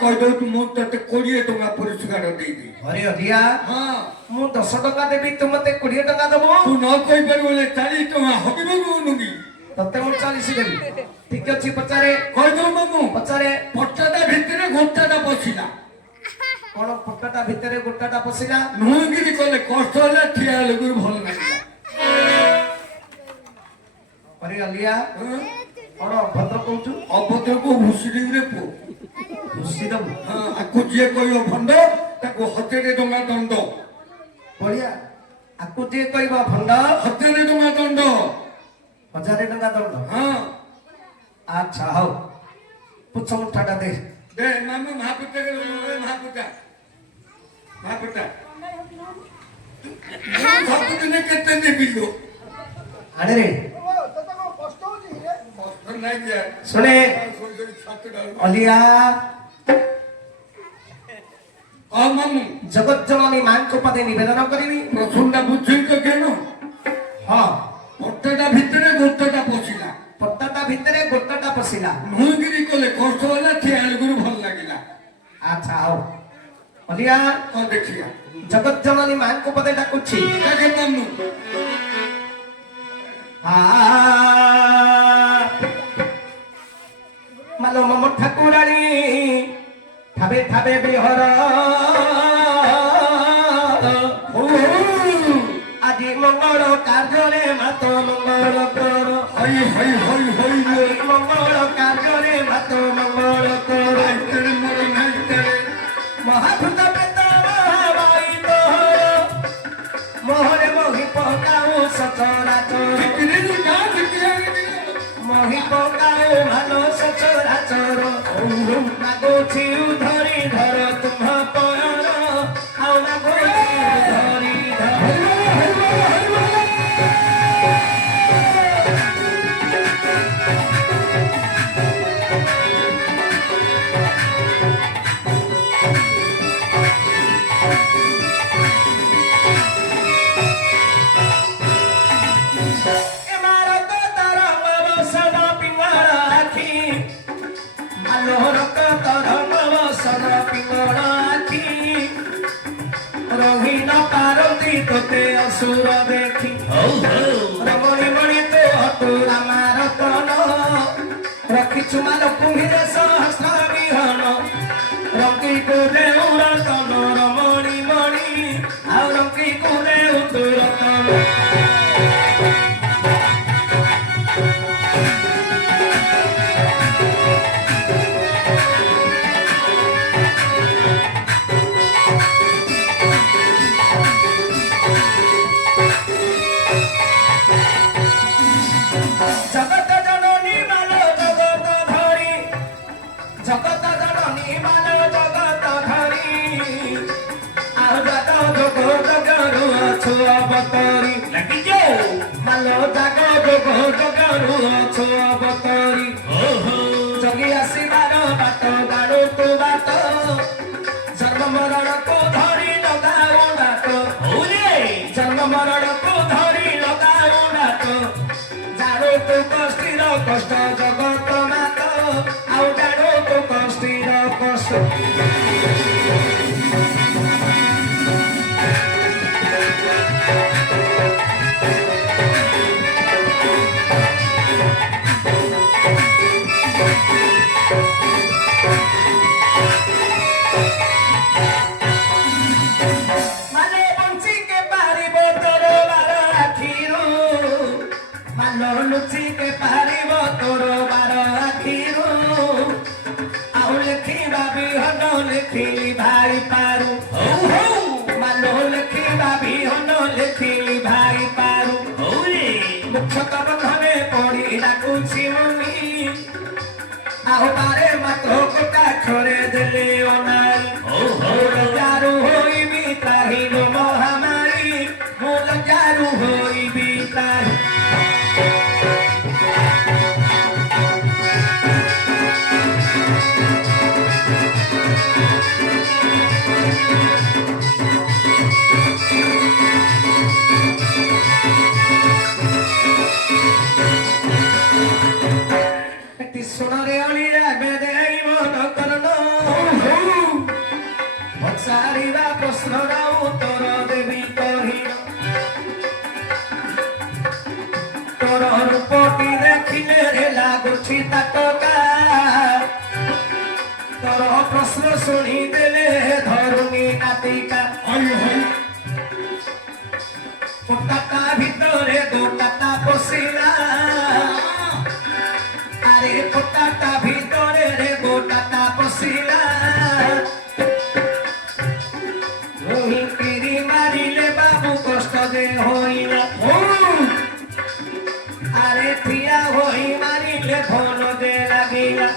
କହିଦଉ ମୁଁ ତତେ 20 ଟଙ୍କା ପୁରସ୍କାର ଦେଇବି। अरे अधिया ହଁ मु 10 टका देबी तू मते 20 टका दबो ତୁ ନ କହିପାରିବୁ ବୋଲେ 40 ଟଙ୍କା ହବିବ କହୁନୁ କି? तते मु 40 देबी ठीक अछि पचारे କହିଦଉ ମାମୁଁ पचारे ପଚାଟା ଭିତରେ ଘଣ୍ଟାଟା ପଶିଲା। कोन पट्टाटा भितरे गोटाटा पसिला ନୁହଁକିରି କଲେ କଷ୍ଟ ହେଲା ଠିଆ ଲୋକରୁ ଭଲ ଲାଗିଲା। अरे अलिया कोन भद्र कहूछु ଅଭଦ୍ରକୁ ଭୁଷୁଡ଼ିରେ ପୁଅ। खुशी दबो ହଁ ଆକୁ ଯିଏ କହିବ ଭଣ୍ଡ ତାକୁ 1000 ଟଙ୍କା ଦଣ୍ଡ। बढ़िया आकु जे कहबा भंड 1000 ଟଙ୍କା ଦଣ୍ଡ। 1000 टका दंड ହଁ अच्छा हो पुछ मुठाटा दे ଦେ ମାମୁଁ ମହାପୁଟା ମହାପୁଟା ମହାପୁଟା ସବୁଦିନେ କେତେ ଦେବି ଲୋ? आने रे କଷ୍ଟ ନାହିଁ ଯେ सुने अलिया ହଁ ମାମୁଁ जगत जननी मां को पदे निवेदन करिवि ପ୍ରଥମଟା ବୁଝେଇ ତ କେନ हां ପଟାଟା ଭିତରେ ଗୋଟାଟା ପଶିଲା। पट्टाटा भितरे गोटाटा पसिला ନୁହଁକିରି କଲେ କଷ୍ଟ ହେଲା ଠିଆ ଲୋକରୁ ଭଲ ଲାଗିଲା। अच्छा हो अलिया ହଁ ଦେଖିବା जगत जननी मां को पदे डाकुछि ଦେଖେ ମାମୁଁ मालो मम ठाकुराणी ठाबे ठाबे बिहर আজি मंगल कार्य मात मंगल कर ହଇ ହଇ ହଇ ହଇ ରେ मंगल कार्य मात मंगल कर ତେରେ ମୋର ନାହିଁ ତେରେ महाभूत पेत महाबाई तोहर मोहरे मोहि पकाऊ सचराचर କିରେ କା ଦେଖିଆ मोहि पकाऊ भालो सचराचर नागोछि धरी धर तुम पर आउ नागोछि धरी धर तोते असुर देखी रमणी मणि तो हतुरा मार कन रखिछु माल कुम्भीर सहस्र विहन रंकी कुरे उरतन रमणी मणि आ रंकी कुरे उतुरतन जगत जननी मान जगत धरी जगत जननी मान जगत धरी आउ जाग जोग जगरु अछु अवतरी लगी जो मालो जाग जोग जगरु अछु अवतरी जगी आसीबार बात गाड़ू तू बात जन्म मरण को धरी लगाऊ बात जन्म मरण को धरी लगाऊ बात जाड़ो तो कष्टीर कष्ट जगत मात आउ जाड़ो तो कष्टीर कष्ट माने बंसी के पारिब तोर बार आखिरू मानो लुचि के पारिब तोर बार आखिरू आउ लेखिबा बिहन लेखिली भाई पारू मानो लेखिबा बिहन लेखिली भाई पारू मुख्य बंधने पड़ी डाकुछि मुनि आउ बारे मात्र कोटा छोड़े देले अनारी जारू होइबी ताहिलो महामारी मोल जारू होइबी ताहि ରୂପଟି ଦେଖିଲେ ରେ ଲାଗୁଛି ତାଟକା ତୋର ପ୍ରଶ୍ନ ଶୁଣିଦେଲେ ଧରୁନି ନାତିକା କୋଟାଟା ଭିତରେ ଗୋଟାଟା ପଶିଲା আরে কোটাটা ভিতরে রে গোটাটা পশিলা রোহি পিরি মারিলে বাবু কষ্ট দে হইলা আরে থিয়া হই মারিলে ভন দে লাগিলা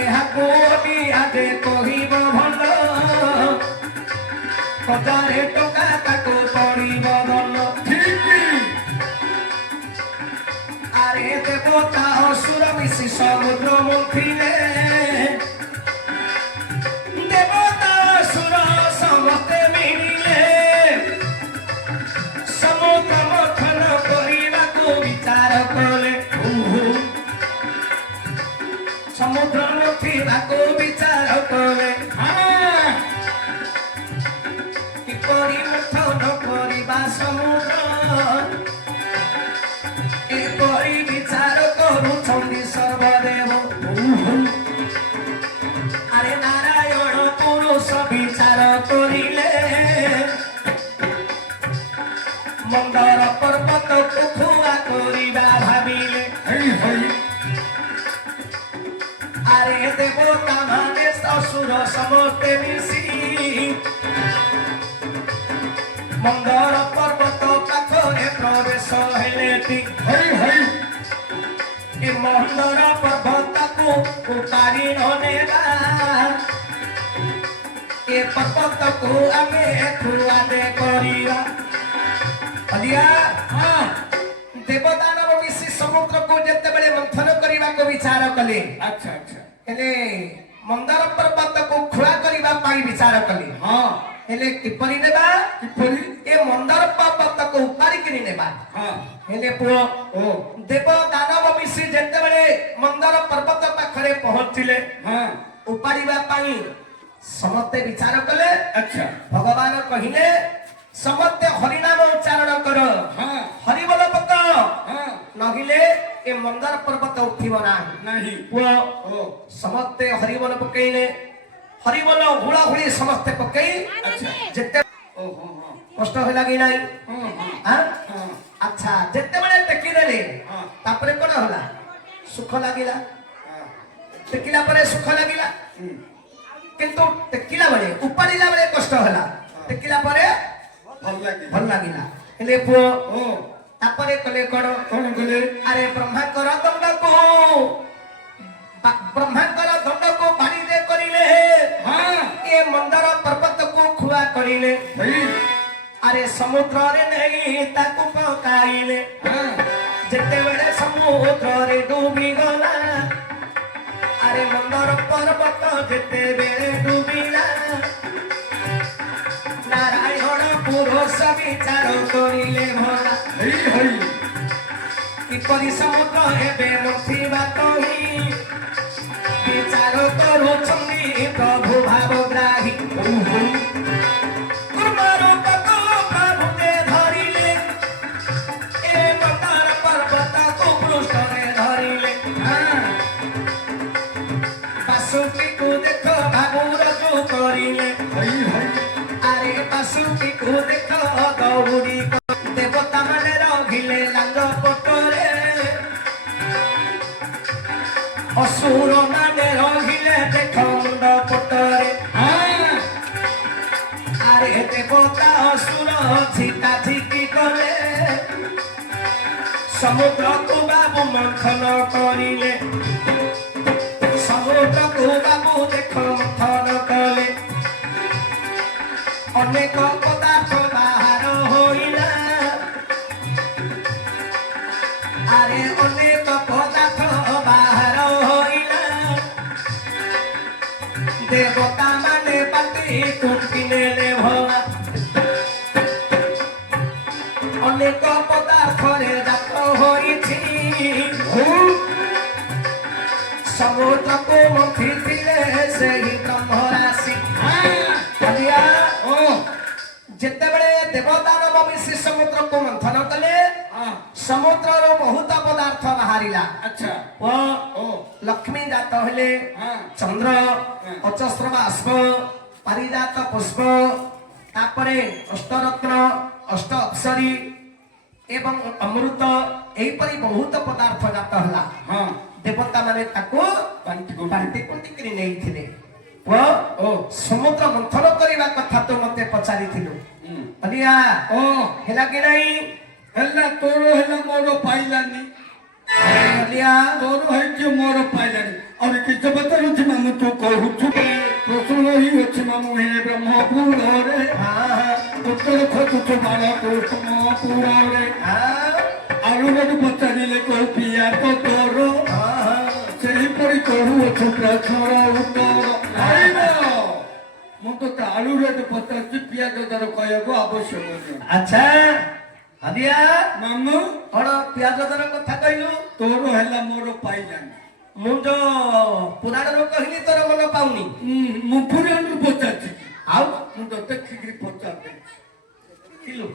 এহাকু বিয়াদে কহিব ভাল হজারে টকা তাকু পড়িব দল আরে দেবতা অসুর মিশি সমুদ্র মুখিলে দেবতা অসুর সমস্তে মিলিলে সমুদ্র মথন করিবাকু বিচার কলে সমুদ্র মুখিবাকু বিচার কলে কিপরি মথন করিবা সমুদ্র এপরি বিচার করুছন্তি সর্বদেব আরে নারায়ণ পুরুষ বিচার করিলে মন্দর পর্বত কুখুয়া করিবা ভাবিলে আরে দেবতা মানে অসুর সমস্তে মিশি মন্দর পর্বত পাখরে প্রবেশ হেলেটি এ মন্দর পর্বতকু উপাড়ি নেবা এ পর্বতকু আমি খুয়াদে করিবা অলিয়া দেবদানব মিশি সমুদ্রকু যেতেবেলে মন্থন କରିବାକୁ বিচাର কলে আচ্ছা আচ্ছা ହେଲେ ମନ୍ଦର ପର୍ବତକୁ ଖୁଆ କରିବା ପାଇଁ ବିଚାର କଲେ ହେଲେ କିପରି ନେବା ଏ ମନ୍ଦର ପର୍ବତକୁ ଉପାଡ଼ିକିରି ନେବା ହେଲେ ପୁଅ ଦେବ ଦାନବ ମିଶି ଯେତେବେଳେ ମନ୍ଦର ପର୍ବତ ପାଖରେ ପହଞ୍ଚିଲେ ଉପାଡ଼ିବା ପାଇଁ ସମସ୍ତେ ବିଚାର କଲେ আচ্ছা ଭଗବାନ କହିଲେ ସମସ୍ତେ ହରିନାମ ଉଚ୍ଚାରଣ କର ହରିବୋଲ ପକ ନହିଲେ ଏ ମନ୍ଦର ପର୍ବତ ଉଠିବ ନାହିଁ ନାହିଁ ପୁଅ ସମସ୍ତେ ହରିବୋଲ ପକେଇଲେ ହରିବୋଲ ହୁଳାହୁଳି ସମସ୍ତେ ପକେଇ ଯେତେ କଷ୍ଟ ହେଲା କି ନାହିଁ ଆଚ୍ଛା ଯେତେବେଳେ ଟେକିଦେଲେ ତାପରେ କଣ ହେଲା ସୁଖ ଲାଗିଲା ଟେକିଲା ପରେ ସୁଖ ଲାଗିଲା କିନ୍ତୁ ଟେକିଲା ବେଳେ ଉପାଡ଼ିଲା ବେଳେ କଷ୍ଟ ହେଲା ଟେକିଲା ପରେ ଭଲ ଲାଗିଲା ହେଲେ ପୁଅ ତାପରେ କଲେ କଣ କଲେ ଆରେ ବ୍ରହ୍ମାଙ୍କର ଦଣ୍ଡକୁ ବାଡ଼ିରେ କରିଲେ ଏ ମନ୍ଦର ପର୍ବତକୁ ଖୁଆ କରିଲେ ଆରେ ସମୁଦ୍ରରେ ନେଇ ତାକୁ ପକାଇଲେ ଯେତେବେଳେ ସମୁଦ୍ରରେ ଡୁବିଗଲା ଆରେ ମନ୍ଦର ପର୍ବତ ଯେତେବେଳେ ଡୁବିଲା ନାରାୟଣ ପୁରୁଷ ବିଚାର କରିଲେ ଭଲା କିପରି ସମୁଦ୍ର ଏବେ ନଥିବା କହି ବିଚାର କରୁଛନ୍ତି ପ୍ରଭୁ ଭାବଗ୍ରାହୀ ପ୍ରଭୁତେ ଧରିଲେ ଏ ମନ୍ଦର ପର୍ବତକୁ ପୃଷ୍ଠରେ ଧରିଲେ ବାସୁକୀକୁ ଦେଖ ଭାବୁରକୁ କରିଲେ আরে বাসুকীକୁ ଦେଖ ଦୌଡ଼ି ଦେବତା ମାନେ ରହିଲେ ଲାଙ୍ଗ ପଟରେ ଅସୁର ମାନେ ରହିଲେ ଦେଖ ମୁଣ୍ଡ ପଟରେ আরে দেবতা অসুর ঝিকা ঝিকি কলে সমুদ্রକୁ বাবু মন্থন করিলে সমুদ্রକୁ বাবু দেখ মন্থন কলে অনেক পদার্থ বাহার হইলা আরে অনেক পদার্থ বাহার হইলা দেবতা মানে পাতি কুটি নেলে ভলা অনেক পদার্থরে জাত হইছি সমুদ্রକୁ মথিଥିଲେ সেই ব্রহ্মরাশি ଯେତେବେଳେ ଦେବଦାନବ ମିଶି ସମୁଦ୍ରକୁ ମନ୍ଥନ କଲେ ସମୁଦ୍ରରୁ ବହୁତ ପଦାର୍ଥ ବାହାରିଲା ଆଚ୍ଛା ଓ ଓ ଲକ୍ଷ୍ମୀ ଜାତ ହେଲେ ହଁ ଚନ୍ଦ୍ର ଅଚସ୍ର ବାଷ୍ପ ପାରିଜାତ ପୁଷ୍ପ ତାପରେ ଅଷ୍ଟରତ୍ନ ଅଷ୍ଟ ଅପ୍ସରୀ ଏବଂ ଅମୃତ ଏହିପରି ବହୁତ ପଦାର୍ଥ ଜାତ ହେଲା ହଁ ଦେବତା ମାନେ ତାକୁ ବାଣ୍ଟି ବାଣ୍ଟି କୁଣ୍ଟିକିରି ନେଇଥିଲେ ଓ ଓ ସମୁଦ୍ର ମନ୍ଥନ କରିବା କଥା ତୁ ମତେ ପଚାରିଥିଲୁ ଅଲିଆ ଓ ହେଲା କି ନାହିଁ ହେଲା ତୋର ହେଲା ମୋର ପାଇଲାନି ଅଲିଆ ତୋର ହେଇଛି ମୋର ପାଇଲାନି ଆଉ କିଛି ପଚାରୁଛି ମାମୁଁ ତୁ କହୁଛୁ ପ୍ରଶ୍ନ ହିଁ ଅଛି ମାମୁଁ ହେ ବ୍ରହ୍ମପୁରରେ ଉତ୍ତର ଖୋଜୁଛୁ ବାଳପୁରରେ ଆଉ ଗୋଟେ ପଚାରିଲେ କହୁ ପିଆଜ ତୋର ସେହିପରି କହୁଅଛୁ ପ୍ରଶ୍ନର ଉତ୍ତର ମୁଁ ତ ଆଳୁ ରେଟ୍ ପଚାରୁଛି ପିଆଜ ଦର କହିବାକୁ ଆବଶ୍ୟକ ନାହିଁ ଆଚ୍ଛା ଅଲିଆ ମାମୁଁ କଣ ପିଆଜ ଦର କଥା କହିଲୁ ତୋର ହେଲା ମୋର ପାଇଲାନି ମୁଁ ଯୋଉ ପୁରାଣରୁ କହିଲି ତୋର ମନ ପାଉନି ମୁଁ ପୁରାଣରୁ ପଚାରୁଛି ଆଉ ମୁଁ ତ ଦେଖିକିରି ପଚାରିଲି ଦେଖିଲୁ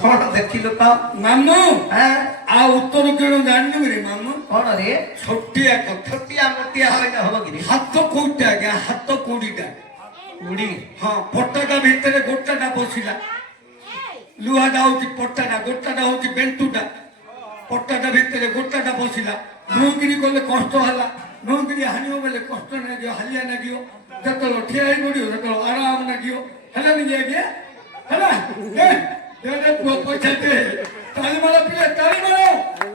କଣ ଦେଖିଲୁ ତ ମାମୁଁ ଆଁ? ଆଉ ଉତ୍ତର କିଣ ଜାଣିନୁ ରେ ମାମୁଁ କଣ ରେ ଛୋଟିଆ କଥା ଛୋଟିଆ ମୋଟିଆ ହଇନା ହବ କି ହାତ କୋଉଟା ଆଜ୍ଞା ହାତ କୋଉଟା ବୁଢୀ ହଁ ପଟାଟା ଭିତରେ ଗୋଟାଟା ବସିଲା ଲୁହାଟା ହଉଛି ପଟାଟା ଗୋଟାଟା ହଉଛି ବେଣ୍ଟୁଟା ପଟାଟା ଭିତରେ ଗୋଟାଟା ବସିଲା ନୁହଁକିରି ଗଲେ କଷ୍ଟ ହେଲା ନୁହଁକିରି ହାଣିବ ବେଲେ କଷ୍ଟ ଲାଗିବ ହାଲିଆ ଲାଗିବ ଯେତେବେଳେ ଠିଆ ହେଇ ପଡିବ ସେତେବେଳେ ଆରାମ ଲାଗିବ ହେଲାନି କି ଆଜ୍ଞା ହେଲା ପୁଅ ପଇସା ଦେ ତାଳି ମାର ପିଲେ ତାଳି ମାର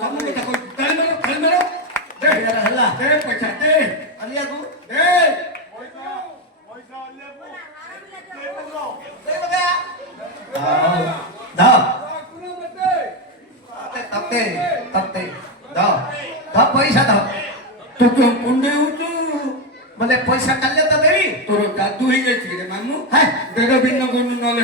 ତମ କଥା କହୁଛି ତାଳି ମାର ଦେ ହେଲା ଦେ ପଇସା ଦେ ଅଲିଆକୁ ଦେ ତତେ ତତେ ଧ ପଇସା ଧ ତୁ କେଉଁ କୁଣ୍ଡେଇ ହଉଛୁ ବୋଲେ ପଇସା କାଲି ତ ଦେବି ତୋର କାଦୁ ହେଇଯାଇଛି ରେ ମାମୁଁ ହେ ବେଗ ଭିନ୍ନ ଗନୁ ନହେଲେ